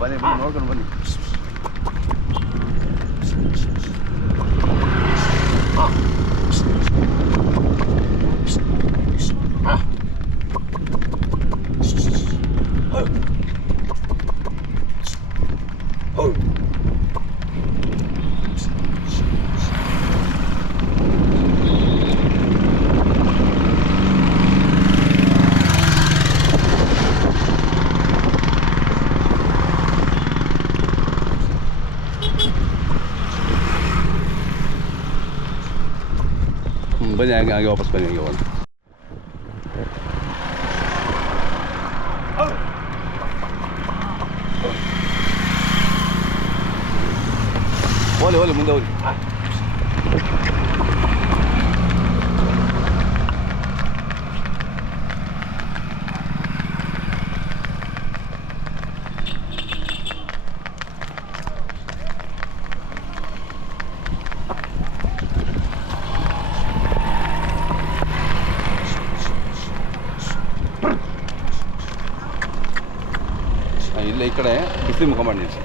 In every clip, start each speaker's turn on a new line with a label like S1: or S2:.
S1: ಬನ್ನಿ ಬನ್ನಿ ನೋಡ್ಕೊಂಡು ಬನ್ನಿ ಹ್ಮ್, ಬನ್ನಿ ಹಂಗೆ ಹಾಗೆ ವಾಪಸ್ ಬನ್ನಿ ಹಂಗೆ ಹೋಗೋಣ ಹೋಲಿ ಈ ಕಡೆ ಬಿಸಿ ಮುಖ ಮಾಡಿ ನಿಲ್ಸಿ.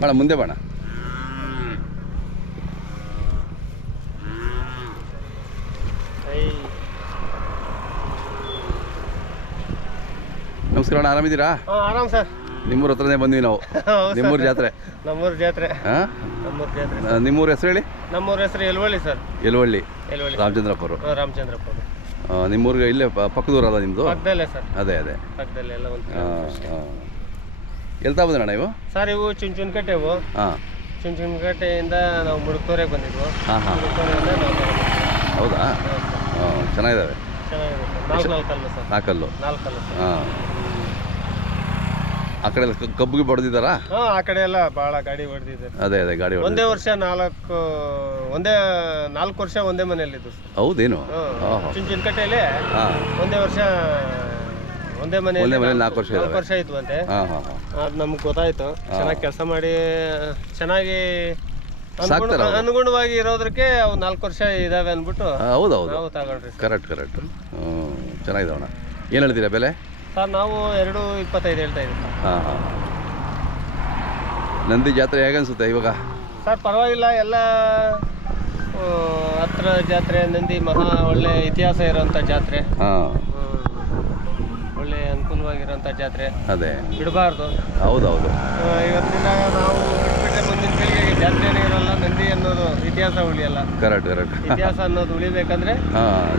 S1: ಬೇಡ ಮುಂದೆ ಬೇಡ. ನಮಸ್ಕಾರ ಅಣ್ಣ ಆರಾಮಿದ್ದೀರಾ?
S2: ಆರಾಮ್ ಸರ್.
S1: ನಿಮ್ಮೂರ ಹತ್ರನೇ ಬಂದ್ವಿ ನಾವು. ನಿಮ್ಮೂರ ಜಾತ್ರೆ.
S2: ನಮ್ಮೂರ ಜಾತ್ರೆ.
S1: ಹಾಂ?
S2: ನಮ್ಮೂರ ಜಾತ್ರೆ.
S1: ನಿಮ್ಮೂರ ಹೆಸರು ಹೇಳಿ?
S2: ನಮ್ಮೂರ ಹೆಸರು ಎಲ್ವಳ್ಳಿ ಸರ್.
S1: ಎಲವಳ್ಳಿ
S2: ಎಲ್ವಳ್ಳಿ ರಾಮಚಂದ್ರಪುರ.
S1: ಆ, ನಿಮ್ಮೂರಿಗೆ ಇಲ್ಲೇ ಪಕ್ಕದೂರ ಅಲ್ಲ ನಿಮ್ಮದು
S2: ಪಕ್ಕದಲ್ಲೇ ಸರ್.
S1: ಅದೇ ಅದೇ.
S2: ಪಕ್ಕದಲ್ಲೇ ಎಲ್ಲ ಒಂದು
S1: ಎಲ್ತಾ ಬಂದ್ರಣ ಇವು?
S2: ಸರ್ ಇವು ಚುಂಚುನ್ಕಟ್ಟೆ ಇವು.
S1: ಹಾಂ.
S2: ಚುಂಚುನಕಟ್ಟೆಯಿಂದ ನಾವು ಮುಡುಕ್ತೋರೆಗೆ ಬಂದಿದ್ವು.
S1: ಹಾಂ ಹಾಂ. ಹೌದಾ? ಚೆನ್ನಾಗಿದ್ದಾವೆ
S2: ನಾಲ್ಕಲ್ಲ ಸರ್.
S1: ನಾಲ್ಕಲ್ಲು. ಹಾಂ. ಆ ಕಡೆ ಕಬ್ಬಿಗೆ ಬಡ್ದಿದ್ದಾರಾ?
S2: ಹಾ ಆ ಕಡೆ ಎಲ್ಲ ಭಾಳ ಗಾಡಿ ಹೊಡೆದಿದೆ
S1: ಅದೇ ಅದೇ ಗಾಡಿ
S2: ಒಂದೇ ವರ್ಷ ನಾಲ್ಕು ಒಂದೇ ನಾಲ್ಕು ವರ್ಷ ಒಂದೇ ಮನೆಯಲ್ಲಿದ್ದು. ಸರ್
S1: ಹೌದೇನು
S2: ಹ್ಮ್. ಚುಂಚುನಕಟ್ಟೆಯಲ್ಲಿ
S1: ಹಾಂ.
S2: ಒಂದೇ ವರ್ಷ ಒಂದೇ ಮನೆ
S1: ಒಂದೇ ಮನೆಯಲ್ಲಿ ನಾಲ್ಕು ವರ್ಷ
S2: ನಾಲ್ಕು ವರ್ಷ ಇದ್ವು ಅಂತೆ
S1: ಹಾಂ ಹಾಂ ಹಾಂ.
S2: ಅದು ನಮ್ಗೆ ಗೊತ್ತಾಯ್ತು. ಚೆನ್ನಾಗಿ ಕೆಲಸ ಮಾಡಿ ಚೆನ್ನಾಗಿ ಅನುಗುಣ-
S1: ಸಾಕ್ತಾರೆ ಅವ್ರು.
S2: ಅನುಗುಣವಾಗಿ ಇರೋದಕ್ಕೆ ಅವು ನಾಲ್ಕು ವರ್ಷ ಇದಾವೆ ಅಂದ್ಬಿಟ್ಟು
S1: ಹೌದು ಹೌದು
S2: ನಾವು ತಗೊಳ್ರಿ ಸರ್.
S1: ಕರೆಕ್ಟ್ ಕರೆಕ್ಟ್ ಹ್ಞೂ ಚೆನ್ನಾಗಿದ್ದಾವಣ್ಣ ಏನು ಹೇಳ್ತೀರಾ ಬೆಲೆ?
S2: ಸರ್ ನಾವು ಎರಡು ಇಪ್ಪತ್ತೈದು ಹೇಳ್ತಾ ಇದ್ದೀವಿ
S1: ಹಾಂ ಹಾಂ. ನಂದಿ ಜಾತ್ರೆ ಹೇಗೆ ಅನ್ಸುತ್ತೆ ಇವಾಗ?
S2: ಸರ್ ಪರವಾಗಿಲ್ಲ ಎಲ್ಲ ಆ, ಹತ್ರ ಜಾತ್ರೆ ನಂದಿ ಮಹಾ ಒಳ್ಳೆ ಇತಿಹಾಸ ಇರುವಂತ ಜಾತ್ರೆ.
S1: ಹಾಂ.
S2: ಹ್ಮ್. ಒಳ್ಳೆ ಅನುಕೂಲವಾಗಿರೋಂಥ ಜಾತ್ರೆ.
S1: ಅದೇ.
S2: ಬಿಡಬಾರ್ದು.
S1: ಹೌದೌದು.
S2: ಇವತ್ತಿನ ನಾವು ಮುಂದಿನ ಪೀಳಿಗೆಗೆ ಜಾತ್ರೆನೇ ಇರಲ್ಲ ನಂದಿ ಅನ್ನೋದು ಇತಿಹಾಸ ಉಳಿಯಲ್ಲ.
S1: ಕರೆಕ್ಟ್ ಕರೆಕ್ಟ್
S2: ಇತಿಹಾಸ ಅನ್ನೋದು ಉಳಿಬೇಕಂದ್ರೆ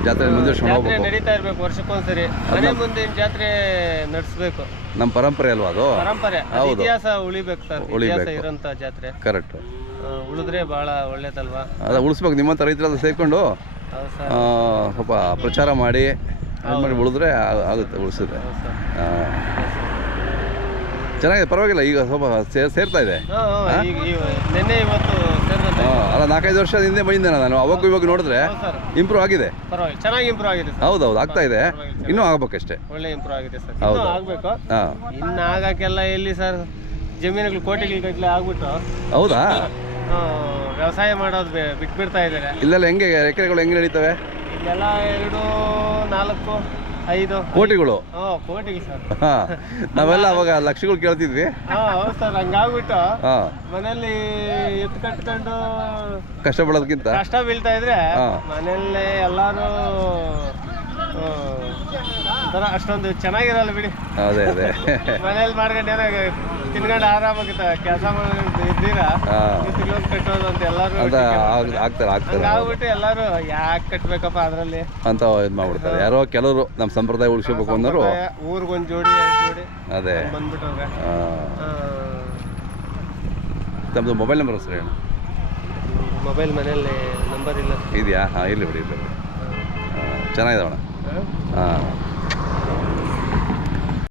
S1: ಜಾತ್ರೆ ಮುಂದುವರ್ಸ್ಕೊಂಡು
S2: ಜಾತ್ರೆ
S1: ಹೋಗ್ಬೇಕು?
S2: ನಡೀತಾ ಇರ್ಬೇಕು ವರ್ಷಕ್ಕೊಂದ್ಸರಿ. ಮನೆ ಮುಂದಿನ ಜಾತ್ರೆ ನಡೆಸ್ಬೇಕು.
S1: ನಮ್ಮ ಪರಂಪರೆ ಅಲ್ವಾ ಅದು?
S2: ಪರಂಪರೆ. ಅದು
S1: ಹೌದು.
S2: ಇತಿಹಾಸ ಉಳಿಬೇಕು ಸರ್ ಇತಿಹಾಸ
S1: ಉಳಿಬೇಕು.
S2: ಇರೋಂಥ ಜಾತ್ರೆ.
S1: ಕರೆಕ್ಟ್
S2: ಆ, ಉಳಿದ್ರೆ ಬಹಳ ಒಳ್ಳೇದಲ್ವಾ?
S1: ಅದ ಉಳಿಸ್ಬೇಕು ನಿಮ್ಮಂಥ ರೈತರೆಲ್ಲ ಸೇರಿಕೊಂಡು
S2: ಹೌದು ಸರ್.
S1: ಸ್ವಲ್ಪ ಪ್ರಚಾರ ಮಾಡಿ ಇದ್ ಮಾಡಿ ಉಳಿದ್ರೆ ಆಗುತ್ತೆ ಉಳಿಸಿದ್ರೆ
S2: ಹೌದು ಸರ್.
S1: ಚೆನ್ನಾಗಿದೆ ಪರವಾಗಿಲ್ಲ ಈಗ ಸ್ವಲ್ಪ ಸೇರ್ ಸೇರ್ತಾ ಇದೆ.
S2: ನಿನ್ನೆ ಇವತ್ತು ಸೇರಿದಂತೆ
S1: ಅಲ್ಲ ನಾಲ್ಕೈದು ವರ್ಷದ ಹಿಂದೆ ಬಂದಿದ್ದೆ ನಾನು ಅವಾಗ ಇವಾಗ ನೋಡಿದ್ರೆ
S2: ಹೌದು ಸರ್.
S1: ಇಂಪ್ರೂವ್ ಆಗಿದೆ.
S2: ಪರವಾಗಿಲ್ಲ ಚೆನ್ನಾಗಿ ಇಂಪ್ರೂವ್ ಆಗಿದೆ ಸರ್.
S1: ಹೌದೌದು ಆಗ್ತಾ ಇದೆ. ಇನ್ನೂ ಆಗ್ಬೇಕಷ್ಟೇ.
S2: ಒಳ್ಳೆ ಇಂಪ್ರೂವ್ ಆಗಿದೆ ಸರ್.
S1: ಹೌದು.
S2: ಇನ್ನೂ ಆಗ್ಬೇಕು.
S1: ಹಾಂ.
S2: ಇನ್ನು ಆಗಕ್ಕೆಲ್ಲ ಎಲ್ಲಿ ಸರ್ ಜಮೀನುಗಳು ಕೋಟಿಗಳ ಆಗ್ಬಿಟ್ಟು
S1: ಹೌದಾ?
S2: ಆ, ವ್ಯವಸಾಯ ಮಾಡೋದು ಬೆ- ಬಿಟ್ಬಿಡ್ತಾ ಇದ್ದಾರೆ.
S1: ಇಲ್ಲೆಲ್ಲ ಹೆಂಗೆ ಎಕರೆಗಳು ಹೆಂಗೆ ನಡೀತವೆ?
S2: ಇಲ್ಲೆಲ್ಲ ಎರಡು ನಾಲ್ಕು. ಐದು.
S1: ಕೋಟಿಗಳು?
S2: ಹಾ ಕೋಟಿಗೆ ಸರ್.
S1: ಹಾಂ. ನಾವೆಲ್ಲ ಅವಾಗ ಲಕ್ಷಗಳು ಕೇಳ್ತಿದ್ವಿ.
S2: ಹಾ ಹೌದು ಸರ್ ಹಂಗಾಗ್ಬಿಟ್ಟು
S1: ಹಾಂ.
S2: ಮನೆಯಲ್ಲಿ ಎತ್ತು ಕಟ್ಕೊಂಡು
S1: ಕಷ್ಟಪಡೋದಕ್ಕಿಂತ
S2: ಕಷ್ಟ ಬೀಳ್ತಾ ಇದ್ರೆ
S1: ಹಾ.
S2: ಮನೆಯಲ್ಲಿ ಎಲ್ಲಾರು ಆ, ಒಂಥರ ಅಷ್ಟೊಂದು ಚೆನ್ನಾಗಿರಲ್ಲ ಬಿಡಿ.
S1: ಅದೇ ಅದೇ.
S2: ಮನೇಲಿ ಮಾಡ್ಕೊಂಡು ಏನಾಗ ತಿನ್ಕೊಂಡು ಆರಾಮಾಗಿ ಕೆಲಸ ಮಾಡೋದು ಇದ್ದೀರಾ? ಕಟ್ಟೋದು ಅಂತ ಎಲ್ಲರೂ
S1: ಆಗ್ತಾರೆ ಆಗ್ತಾರೆ.
S2: ಆಗ್ಬಿಟ್ಟು ಎಲ್ಲಾರು ಯಾಕೆ ಕಟ್ಬೇಕಪ್ಪ ಅದರಲ್ಲಿ?
S1: ಅಂತ ಇದು ಮಾಡ್ಬಿಡ್ತಾರೆ. ಯಾರೋ ಕೆಲವರು ನಮ್ಮ ಸಂಪ್ರದಾಯ ಉಳಿಸ್ಕೋಬೇಕು ಅನ್ನೋರು
S2: ಊರಿಗೊಂದು ಜೋಡಿ ಜೋಡಿ
S1: ಅದೇ.
S2: ಬಂದ್ಬಿಟ್ಟವ್ರೆ.
S1: ತಮ್ಮದು ಮೊಬೈಲ್ ನಂಬರ್ ಸರ್ ಹೇಳಿ.
S2: ಮೊಬೈಲ್ ಮನೆಯಲ್ಲಿ ನಂಬರ್ ಇಲ್ಲ.
S1: ಇದೆಯಾ? ಹಾಂ ಇರಲಿ ಬಿಡಿ ಇರಲಿ ಬಿಡಿ. ಚೆನ್ನಾಗಿದಾವಣ
S2: ಹಾ?
S1: ಹಾಂ.